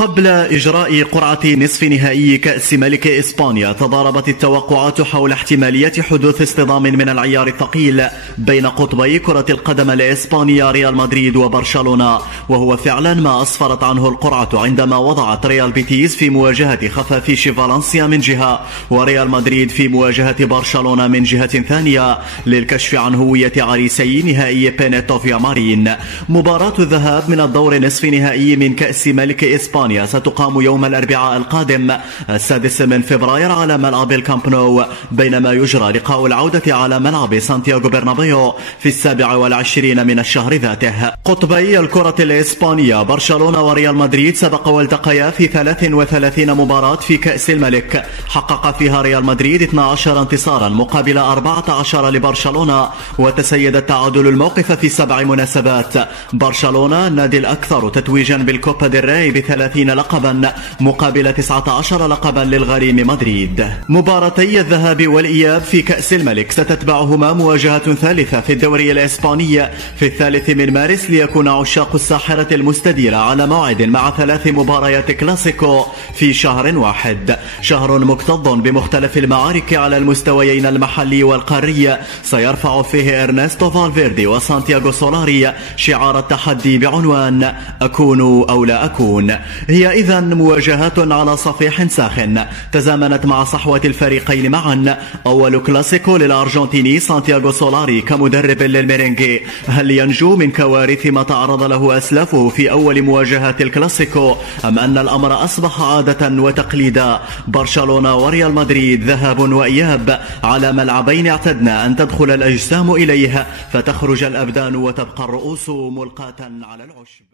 قبل إجراء قرعة نصف نهائي كأس ملك إسبانيا، تضاربت التوقعات حول احتمالية حدوث اصطدام من العيار الثقيل بين قطبي كرة القدم الإسبانية ريال مدريد وبرشلونة، وهو فعلا ما أسفرت عنه القرعة عندما وضعت ريال بيتيس في مواجهة خفافيش فالنسيا من جهة، وريال مدريد في مواجهة برشلونة من جهة ثانية، للكشف عن هوية عريسي نهائي بينيتو فيامارين. مباراة الذهاب من الدور نصف نهائي من كأس ملك إسبانيا ستقام يوم الأربعاء القادم 6 من فبراير على ملعب الكامب نو، بينما يجرى لقاء العودة على ملعب سانتياغو برنابيو في 27 من الشهر ذاته. قطبي الكرة الإسبانية برشلونة وريال مدريد سبق والتقيا في 33 مباراة في كأس الملك، حقق فيها ريال مدريد 12 انتصارا مقابل 14 لبرشلونة، وتسيد التعادل الموقف في 7 مناسبات. برشلونة النادي الأكثر تتويجا بالكوبا ديل ري ب30 لقبا مقابل 19 لقبا للغريم مدريد. مباراتي الذهاب والإياب في كأس الملك ستتبعهما مواجهة ثالثة في الدوري الإسباني في 3 من مارس، ليكون عشاق الساحرة المستديرة على موعد مع 3 مباريات كلاسيكو في شهر واحد، شهر مكتظ بمختلف المعارك على المستويين المحلي والقاري، سيرفع فيه إرنستو فالفيردي وسانتياغو سولاري شعار التحدي بعنوان أكون أو لا أكون. هي إذن مواجهات على صفيح ساخن تزامنت مع صحوة الفريقين معا. أول كلاسيكو للأرجنتيني سانتياغو سولاري كمدرب للميرينجي، هل ينجو من كوارث ما تعرض له أسلافه في أول مواجهات الكلاسيكو، أم أن الأمر أصبح عادة وتقليدا؟ برشلونة وريال مدريد ذهاب وإياب على ملعبين اعتدنا أن تدخل الأجسام إليه فتخرج الأبدان وتبقى الرؤوس ملقاة على العشب.